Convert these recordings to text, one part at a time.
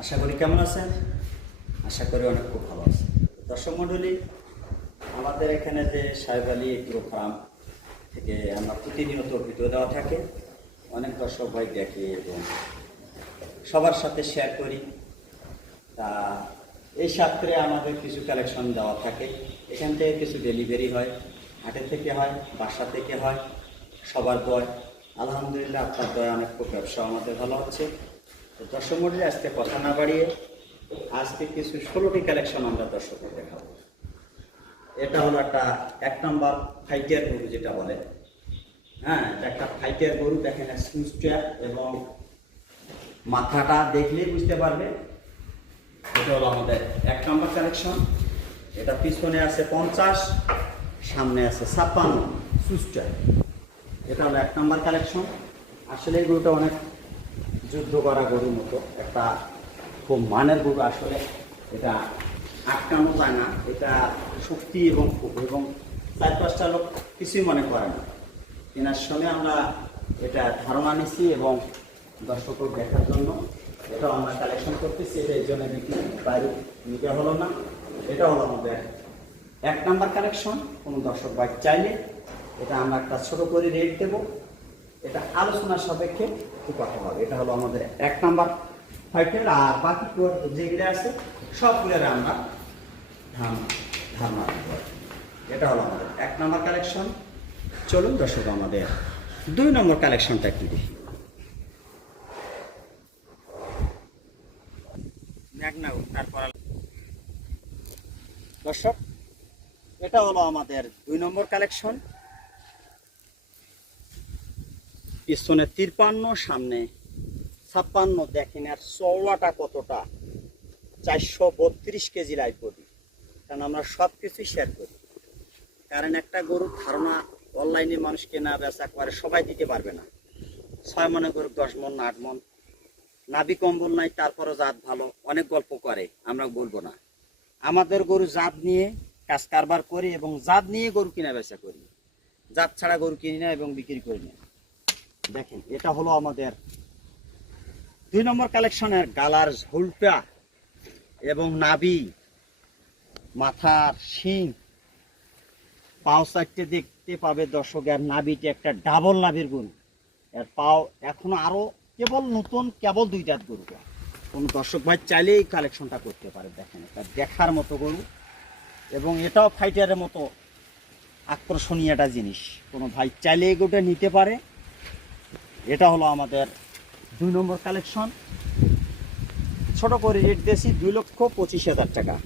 আশা করি কেমন আছেন? আশা করি অনেক খুব ভালো আছেন। দর্শক মণ্ডলী, আমাদের এখানে যে সাহেব আলী এগ্রো ফার্ম থেকে আমরা প্রতিনিয়ত ভিডিও দেওয়া থাকে, অনেক দর্শক ভাই দেখে এবং সবার সাথে শেয়ার করি। তা এই সাথে আমাদের কিছু কালেকশন দেওয়া থাকে, এখান থেকে কিছু ডেলিভারি হয়, হাটে থেকে হয়, বাসা থেকে হয়, সবার দয়। আলহামদুলিল্লাহ আপনার দয় অনেক খুব ব্যবসা আমাদের ভালো হচ্ছে। তো দর্শক মণ্ডলী, আজকে কথা না বাড়িয়ে আজকে কিছু 16টি কালেকশন আমরা দর্শকদের দেখাবো। এটা হলো একটা 1 নম্বর ফাইটার গরু যেটা বলে, হ্যাঁ, এটা একটা ফাইটার গরু। দেখেন সুইচটা এবং মাথাটা দেখলেই বুঝতে পারবে। এটা হলো আমাদের 1 নম্বর কালেকশন। এটা পিছনে আছে 50, সামনে আছে 56 সুইচটা। এটা হলো 1 নম্বর কালেকশন। আসলে এই গরুটা অনেক যুদ্ধ করা গরুর মতো একটা খুব মানের গরু। আসলে এটা আটকানো যায় না, এটা শক্তি এবং খুব, এবং 4-5টা লোক কিছুই মনে করে না। কেনার সময় আমরা এটা ধারণা নিচ্ছি এবং দর্শক দেখার জন্য এটাও আমরা কালেকশন করতেছি। এটা এই জন্য বিক্রি বাইরে নিতে হলো না। এটা হলো আমাদের 1 নম্বর কালেকশন। কোনো দর্শক ভাই চাইলে এটা আমরা একটা ছোট করে রেট দেবো, এটা আলোচনার সাপেক্ষে একটু কথা হবে। এটা হলো আমাদের 1 নম্বর ফাইটার। আর বাকি যেগুলো আছে সবগুলো আমরা ধারণা দেবো। এটা হলো আমাদের 1 নম্বর কালেকশন। চলুন দর্শক আমাদের 2 নম্বর কালেকশনটা একটু দেখি। দর্শক, এটা হলো আমাদের 2 নম্বর কালেকশন। পিছনে 53, সামনে 56। দেখেন আর চওড়াটা কতটা, 432 কেজি লাইভ বডি। কারণ আমরা সব কিছুই শেয়ার করি, কারণ একটা গরুর ধারণা অনলাইনে মানুষ কেনা বেচা করে সবাই দিতে পারবে না। 6 মনে গরু 10 মন না 8 মন, নাভি কম্বল নাই, তারপরে জাত ভালো, অনেক গল্প করে, আমরা বলবো না। আমাদের গরু জাত নিয়ে কাজ কারবার করি এবং জাত নিয়ে গরু কিনা বেচা করি, জাত ছাড়া গরু কিনি না এবং বিক্রি করি না। দেখেন, এটা হলো আমাদের 2 নম্বর কালেকশনের গালার ঝোলটা এবং নাভি, মাথার শিং, পাও চারটে দেখতে পাবে দর্শক। আর নাভিটা একটা ডাবল নাভির গরু, এর পাও এখনো আরো কেবল নতুন, কেবল 2 দাঁত গরু। কোনো দর্শক ভাই চাইলে এই কালেকশনটা করতে পারে। দেখেন, এটা দেখার মতো গরু এবং এটাও ফাইটারের মতো আকর্ষণীয় একটা জিনিস। কোনো ভাই চাইলে এই গরুটা নিতে পারে। এটা হলো আমাদের 2 নম্বর কালেকশন। ছোট করে রেট দিয়েছি 2,25,000 টাকা।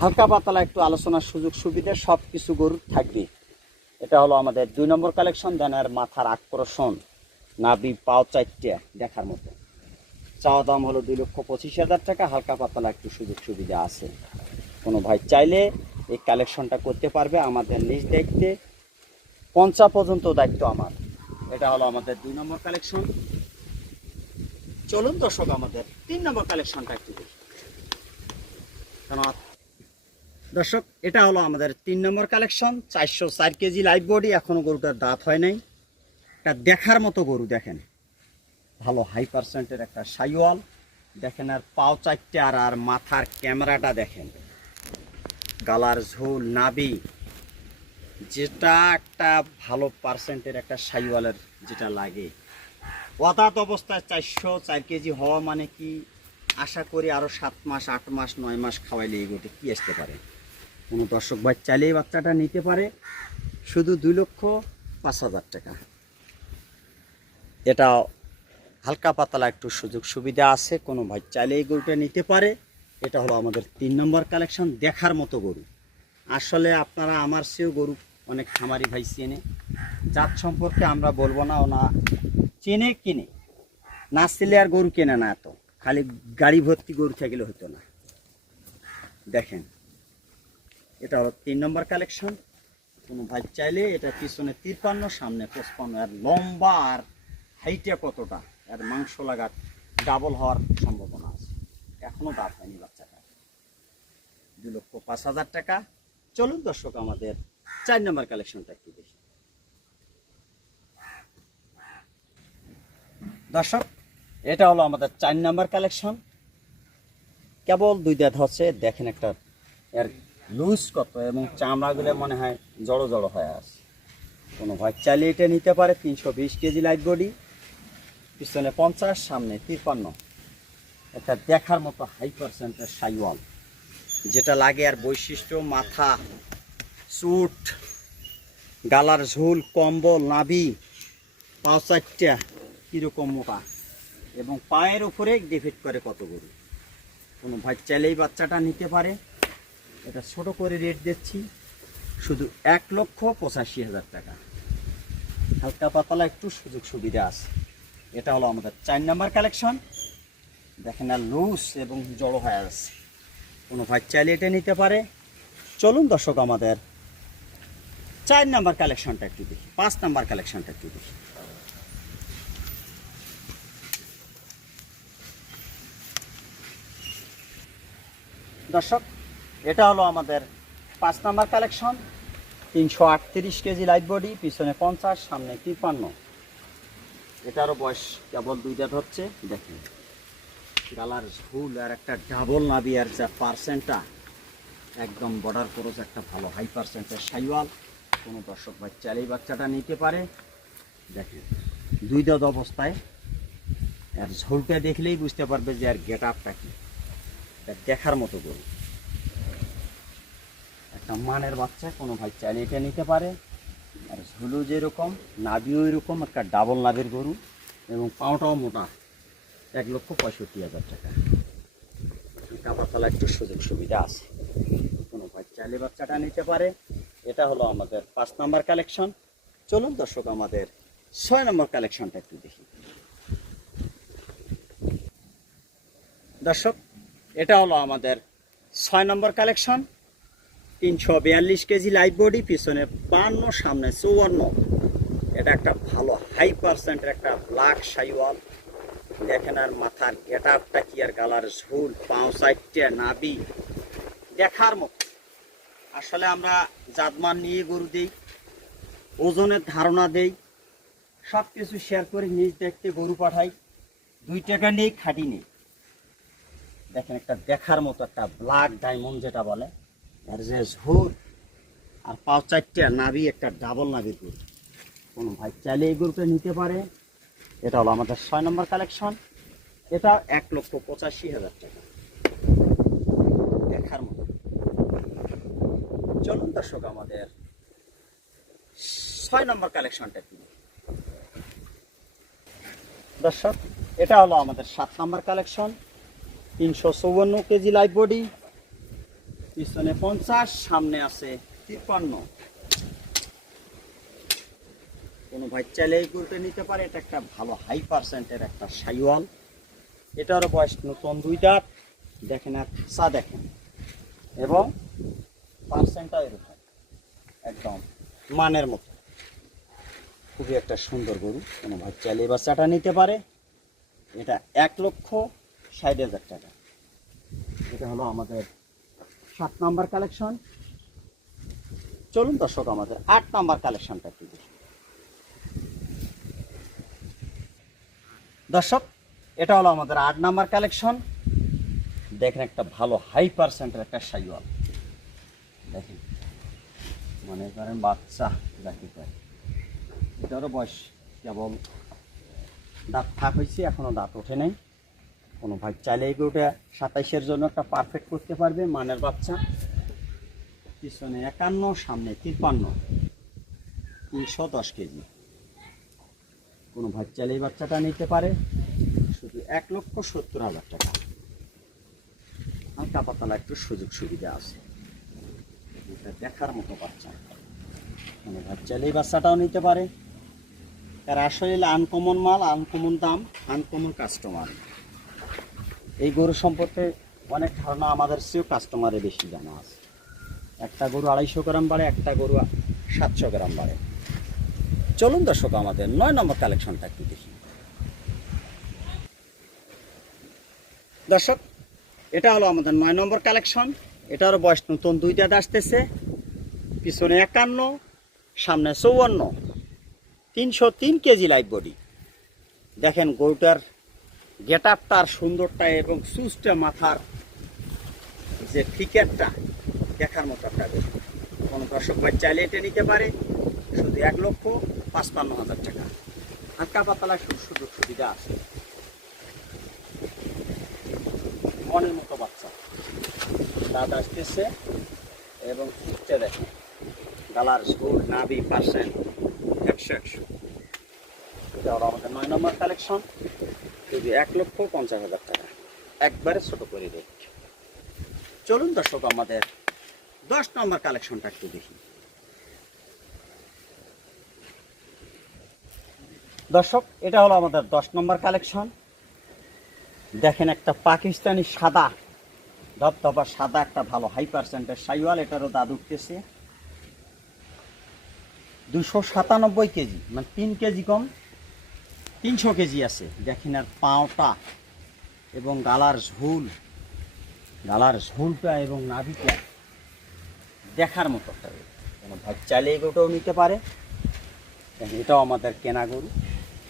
হালকা পাতলা একটু আলোচনার সুযোগ সুবিধা সব কিছু গরুর থাকবে। এটা হলো আমাদের 2 নম্বর কালেকশন। দেনার মাথার আকর্ষণ, নাভি, পাও চারটে দেখার মতো। চাওয়া দাম হলো 2,25,000 টাকা। হালকা পাতলা একটু সুযোগ সুবিধা আছে। কোনো ভাই চাইলে এই কালেকশনটা করতে পারবে। আমাদের নিজ দেখতে 50 পর্যন্ত দায়িত্ব আমার। এটা হলো আমাদের 2 নম্বর কালেকশন। চলুন দর্শক আমাদের 3 নম্বর কালেকশনটা একটু দেখি। দর্শক, এটা হলো আমাদের 3 নম্বর কালেকশন। 404 কেজি লাইভ বডি, এখনো গরুটার দাঁত হয় নাই। এটা দেখার মতো গরু। দেখেন, ভালো হাই পার্সেন্টের একটা সাইওয়াল। দেখেন আর পাও চারটে, আর মাথার ক্যামেরাটা দেখেন, গালার ঝোল, নাভি, যেটা একটা ভালো পার্সেন্টের একটা সাইওয়ালের যেটা লাগে। অদাঁত অবস্থায় 404 কেজি হওয়া মানে কি, আশা করি আরও 7 মাস 8 মাস 9 মাস খাওয়াইলে এই গোটে কি আসতে পারে। কোনো দর্শক ভাই চাইলে এই বাচ্চাটা নিতে পারে, শুধু 2,05,000 টাকা। এটা হালকা পাতলা একটু সুযোগ সুবিধা আছে, কোনো ভাই চাইলে এই গরুটা নিতে পারে। এটা হলো আমাদের 3 নম্বর কালেকশন। দেখার মতো গরু। আসলে আপনারা আমার চেয়েও গরু অনেক খামারি ভাই চেনে, জাত সম্পর্কে আমরা বলবো না, ওনা চেনে, কিনে না চেলে আর গরু কেনে না। এত খালি গাড়ি ভর্তি গরু থাকলে হতো না। দেখেন, এটা হলো 3 নম্বর কালেকশন। কোনো ভাই চাইলে এটা পিছনে 53, সামনে 55। আর লম্বা আর হাইটে কতটা, আর মাংস লাগার ডাবল হওয়ার সম্ভাবনা আছে। এখনো দাঁত হয়নি বাচ্চাটা। 2,05,000 টাকা। চলুন দর্শক আমাদের 4 নম্বর কালেকশনটা একটু দেখি। দর্শক, এটা হলো আমাদের 4 নম্বর কালেকশন। কেবল 2 দাঁত হচ্ছে। দেখেন একটা এর লুজ কত এবং চামড়াগুলো মনে হয় জড়ো জড়ো হয়ে আছে। কোনো ভাই চাইলে এটা নিতে পারে। 320 কেজি লাইট বডি, পিছনে 50, সামনে 53। একটা দেখার মতো হাই পার্সেন্টের সাইওয়াল, যেটা লাগে আর বৈশিষ্ট্য মাথা, চুট, গালার ঝুল, কম্বল, নাভি, পাও চারটা কীরকম মোটা এবং পায়ের উপরে ডিফিট করে কত গরু। কোনো ভাই চাইলেই বাচ্চাটা নিতে পারে। এটা ছোট করে রেট দিচ্ছি শুধু 1,85,000 টাকা। হালকা পাতলা একটু সুযোগ সুবিধা আছে। এটা হলো আমাদের 4 নাম্বার কালেকশন। দেখেন আর লুজ এবং জড়ো হয়ে আছে। কোনো ভাই চাইলে এটা নিতে পারে। চলুন দর্শক আমাদের 4 নাম্বার কালেকশনটা একটু দেখি, 5 নাম্বার কালেকশনটা একটু দেখি। দর্শক এটা হলো আমাদের 5 number collection. 338 KG light body, পিছনে 50, সামনে 53। এটারও বয়স কেবল 2 দাঁত হচ্ছে। দেখেন গালার ঝুল আর একটা ডাবল নাভি আর যা পার্সেন্টটা একদম বর্ডার ক্রস, একটা ভালো হাই পার্সেন্টের সাইওয়াল। কোনো দর্শক ভাই চাইলেই বাচ্চাটা নিতে পারে। দেখেন 2 দাঁত অবস্থায় আর ঝোলটা দেখলেই বুঝতে পারবে যে আর গেট আপটা কি। দেখার মতো গরু, একটা মানের বাচ্চা। কোনো ভাই চাইলে এটা নিতে পারে। আর ঝুলু যেরকম, নাভিও এরকম, একটা ডাবল নাভির গরু এবং পাওটাও মোটা। 1,65,000 টাকা। কাপাতলা একটু সুযোগ সুবিধা আছে। কোনো ভাই চাইলে বাচ্চাটা নিতে পারে। এটা হলো আমাদের 5 নাম্বার কালেকশন। চলুন দর্শক আমাদের 6 নম্বর কালেকশনটা একটু দেখি। দর্শক এটা হলো আমাদের 6 নম্বর কালেকশন। 342 কেজি লাইট বডি, পিছনে 52, সামনে 54। এটা একটা ভালো হাই পার্সেন্টের একটা ব্ল্যাক সাইওয়াল। দেখেন আর মাথার গেট আপটা কি, আর গালার ঝুল, পাও চারটা, নাভি দেখার মতো। আসলে আমরা জাতমান নিয়ে গরু দিই, ওজনের ধারণা দেই, সব কিছু শেয়ার করে নিজ দেখতে গরু পাঠাই। 2 টাকা নেই, খাটি নেই। দেখেন একটা দেখার মতো একটা ব্ল্যাক ডায়মন্ড যেটা বলে, আর যে ঝুল আর পাও চারটা, নাভি একটা ডাবল নাভির গরু। কোনো ভাই চাইলে এই গরুটা নিতে পারে। এটা হলো আমাদের 6 নম্বর কালেকশন। এটা 1,85,000 টাকা। দেখার মতো। চলুন দর্শক আমাদের 6 নম্বর কালেকশনটা কি। দর্শক এটা হলো আমাদের 7 নম্বর কালেকশন। 354 কেজি লাইট বডি, পিছনে 50, সামনে আছে 53। কোনো ভাই চাইলে এই গরুটা নিতে পারে। এটা একটা ভালো হাই পার্সেন্টের একটা সাইওয়াল। এটারও বয়স নতুন 2 দাঁত। দেখেন আর চা দেখেন এবং পার্সেন্টটা এরকম একদম মানের মতো। খুবই একটা সুন্দর গরু। কোনো ভাই চাইলে এই বাচ্চাটা নিতে পারে। এটা 1,60,000 টাকা। এটা হলো আমাদের 7 নম্বর কালেকশন। চলুন দর্শক আমাদের 8 নম্বর কালেকশনটা একটু দেখি। দর্শক এটা হলো আমাদের 8 নম্বর কালেকশন। দেখেন একটা ভালো হাই পার্সেন্টের একটা সাইওয়াল। দেখেন মনে করেন বাচ্চা যাকে পায়। এটারও বয়স কেবল দাঁত ফাঁক হয়েছে, এখনও দাঁত ওঠে নাই। কোনো ভাই চাইলে এই গরুটা 27-এর জন্য একটা পারফেক্ট করতে পারবে। মানের বাচ্চা, পিছনে 51, সামনে 53, 310 কেজি। কোনো ভাই চাইলে এই বাচ্চাটা নিতে পারে শুধু 1,70,000 টাকা। হালকা পাতলা একটু সুযোগ সুবিধা আছে। এটা দেখার মতো বাচ্চা। কোনো ভাই চাইলে এই বাচ্চাটাও নিতে পারে। এর আসলে আনকমন মাল, আনকমন দাম, আনকমন কাস্টমার। এই গরু সম্পর্কে অনেক ধারণা আমাদের চেয়েও কাস্টমারের বেশি জানা আছে। একটা গরু 250 গ্রাম বাড়ে, একটা গরু 700 গ্রাম বাড়ে। চলুন দর্শক আমাদের 9 নম্বর কালেকশনটা একটু দেখি। দর্শক এটা হলো আমাদের 9 নম্বর কালেকশন। এটারও বয়স নতুন 2 দাঁত আসতেছে। পিছনে 51, সামনে 54, 303 কেজি লাইভ বডি। দেখেন গরুটার গেট আপটার সুন্দরটা এবং সুচটা, মাথার যে ফিকারটা দেখার মতো একটা গরু। কোনো দর্শক ভাই চাইলে এটা নিতে পারে শুধু 1,55,000 টাকা। হালকা পাতলা সুযোগ সুবিধা আছে। মনের মতো বাচ্চা দাঁত আসতেছে এবং ফুটতে দেখে গালার ঝোল নাভি পার্সেন্ট 100 এটা হলো আমাদের 9 নম্বর কালেকশন, শুধু 1,50,000 টাকা, একবারে ছোট করে দেয়। চলুন দর্শক আমাদের 10 নম্বর কালেকশনটা একটু দেখি। দর্শক এটা হলো আমাদের 10 নম্বর কালেকশন। দেখেন একটা পাকিস্তানি সাদা ধবধবা সাদা একটা ভালো হাই পার্সেন্টের শাইওয়াল, এটারও দাঁত উঠতেছে। 297 কেজি, মানে 3 কেজি কম, 300 কেজি আছে। দেখেন আর পাওটা এবং গালার ঝোলটা এবং নাভিটা দেখার মতো একটা গরু। কোনো ভাই চাইলে এই গরুটাও নিতে পারে। এটাও আমাদের কেনা গরু,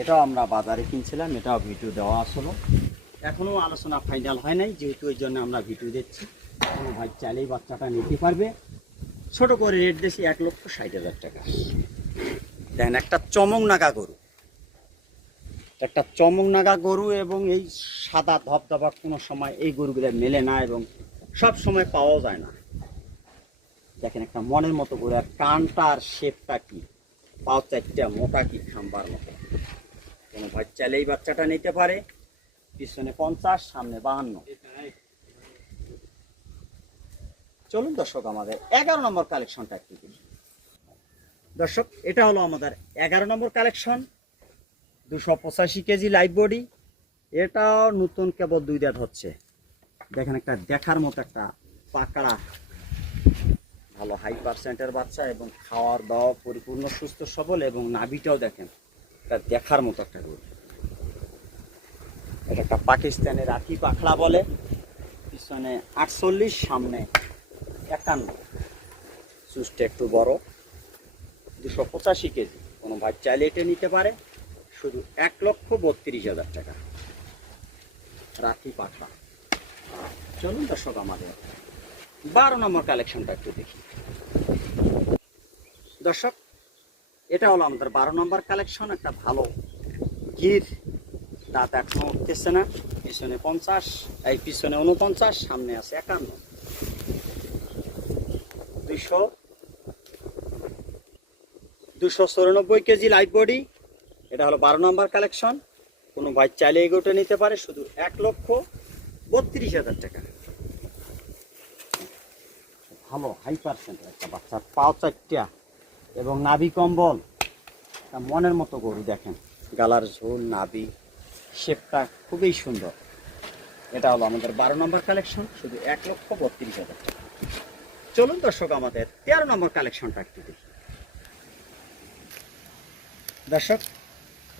এটাও আমরা বাজারে কিনছিলাম, এটাও ভিডিও দেওয়া আসলো। এখনও আলোচনা ফাইনাল হয় নাই, যেহেতু ওই জন্য আমরা ভিডিও দিচ্ছি। কোনো ভাই চাইলেই বাচ্চাটা নিতে পারবে। ছোট করে রেট দিয়েছি 1,60,000 টাকা। দেখেন একটা চমক নাগা গরু, এবং এই সাদা ধবধবা কোনো সময় এই গরুগুলো মেলে না এবং সব সময় পাওয়াও যায় না। দেখেন একটা মনের মতো গরু, আর কানটার শেপটা কি, পাও চারটা মোটা কি খাম্বার মতো। কোনো ভাই চাইলে এই বাচ্চাটা নিতে পারে। পিছনে 50, সামনে 52। চলুন দর্শক আমাদের 11 নম্বর কালেকশনটা একটু দেখি। দর্শক এটা হলো আমাদের 11 নম্বর কালেকশন। 285 কেজি লাইভ বডি, এটাও নতুন কেবল 2 দাঁত হচ্ছে। দেখেন একটা দেখার মতো একটা পাকড়া ভালো হাই পার্সেন্টের বাচ্চা, এবং খাওয়ার দাওয়া পরিপূর্ণ সুস্থ সবল, এবং নাভিটাও দেখেন এটা দেখার মতো একটা গরু। এটা একটা পাকিস্তানের রাখি পাখড়া বলে। পিছনে 48, সামনে 51, সুস্থ একটু বড়। 285 কেজি। কোনো ভাই চাইলে এটা নিতে পারে শুধু 1,32,000 টাকা, রাখি পাখড়া। চলুন দর্শক আমাদের 12 নম্বর কালেকশনটা একটু দেখি। দর্শক এটা হলো আমাদের 12 নম্বর কালেকশন। একটা ভালো গির, দাঁত এখনো উঠতেছে না। পিছনে 50, এই পিছনে 49, সামনে আছে 51। 294 কেজি লাইভ বডি, এটা হলো 12 নম্বর কালেকশন। কোনো ভাই চাইলে এই গরুটা নিতে পারে শুধু 1,32,000 টাকা। ভালো হাই পার্সেন্টের একটা বাচ্চা, পাও চারটা এবং নাভি কম্বল, মনের মতো গরু। দেখেন গালার ঝোল, নাভি শেপটা খুবই সুন্দর। এটা হলো আমাদের 12 নম্বর কালেকশন, শুধু 1,32,000 টাকা। চলুন দর্শক আমাদের 13 নম্বর কালেকশনটা একটু দেখি। দর্শক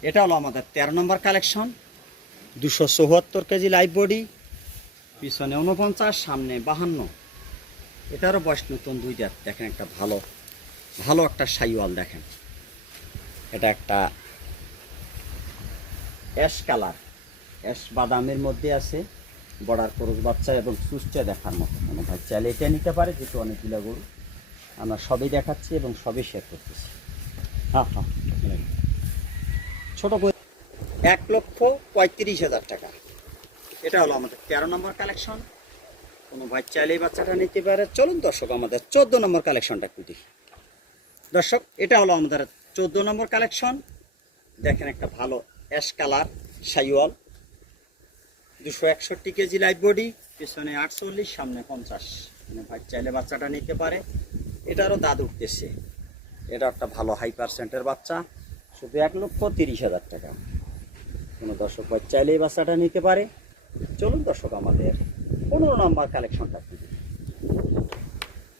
এটা হলো আমাদের 13 নম্বর কালেকশন। 274 কেজি লাইভ বডি, পিছনে 49, সামনে 52। এটারও বয়স নতুন 2 দাঁত। দেখেন একটা ভালো একটা শাইওয়াল। দেখেন এটা একটা অ্যাশ কালার, অ্যাশ বাদামের মধ্যে আছে, বর্ডার ক্রস বাচ্চা এবং সুস্থে দেখার মতো। কোনো ভাই চাইলে এটা নিতে পারে, যেহেতু অনেকগুলো গরু আমরা সবই দেখাচ্ছি এবং সবই শেয়ার করতেছি। হ্যাঁ, ছোট করে 1,35,000 টাকা। এটা হলো আমাদের 13 নম্বর কালেকশন। কোনো ভাই চাইলে এই বাচ্চাটা নিতে পারে। চলুন দর্শক আমাদের 14 নম্বর কালেকশনটা একটু দেখি। দর্শক এটা হলো আমাদের 14 নম্বর কালেকশন। দেখেন একটা ভালো ash colour Sahiwal, 261 KG live body, পিছনে 48, সামনে 50। মানে ভাই চাইলে বাচ্চাটা নিতে পারে। এটারও দাঁত উঠতেছে। এটা একটা ভালো হাই পার্সেন্টের বাচ্চা, শুধু 1,30,000 টাকা। কোনো দর্শক ভাই চাইলে এই বাচ্চাটা নিতে পারে। চলুন দর্শক আমাদের 15 নম্বর কালেকশনটা একটু দেখি।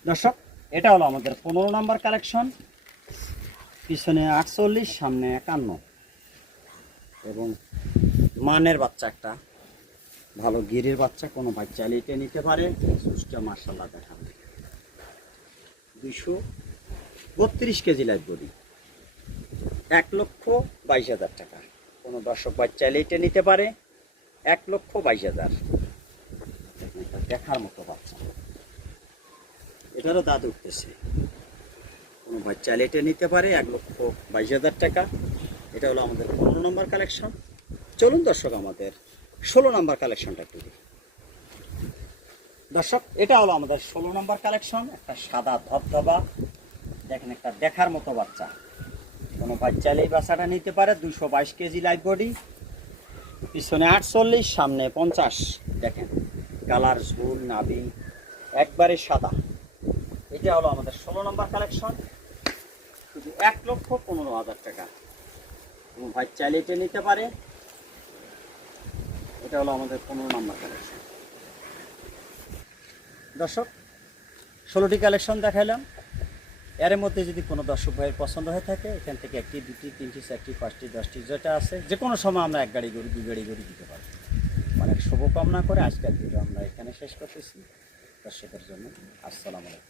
দর্শক এটা হলো আমাদের 15 নম্বর কালেকশন। পিছনে 48, সামনে 51 এবং মানের বাচ্চা, একটা ভালো গিরের বাচ্চা। কোনো ভাই চাইলে এটা নিতে পারে। সুস্থ মার্শাল্লাহ দেখা। 232 কেজি লাইভ বডি, 1,22,000 টাকা। কোনো দর্শক ভাই চাইলে এটা নিতে পারে 1,22,000। দেখার মতো বাচ্চা। এটারও দাঁত উঠতেছে। কোনো ভাই চাইলে এটা নিতে পারে 1,22,000 টাকা। এটা হলো আমাদের 15 নম্বর কালেকশন। চলুন দর্শক আমাদের 16 নম্বর কালেকশনটা একটু দেখি। দর্শক এটা হলো আমাদের 16 নম্বর কালেকশন। একটা সাদা ধবধবা, দেখেন একটা দেখার মতো বাচ্চা। কোনো ভাই চাইলে এই বাচ্চাটা নিতে পারে। 222 কেজি লাইভ বডি, পিছনে 48, সামনে 50। দেখেন কালার, ঝুল, নাভি একবারে সাদা। এটা হলো আমাদের 16 নম্বর কালেকশন, শুধু 1,15,000 টাকা। কোনো ভাই চাইলে এটা নিতে পারে। এটা হলো আমাদের 15 নম্বর কালেকশন। দর্শক 16টি কালেকশন দেখাইলাম। এর মধ্যে যদি কোনো দর্শক ভাইয়ের পছন্দ হয়ে থাকে, এখান থেকে 1টি, 2টি, 3টি, 4টি, 5টি, 10টি যেটা আছে, যে কোনো সময় আমরা 1 গাড়ি গরু, 2 গাড়ি গরু দিতে পারবো। অনেক শুভকামনা করে আজকের ভিডিও আমরা এখানে শেষ করতেছি। দর্শকের জন্য আসসালামু আলাইকুম।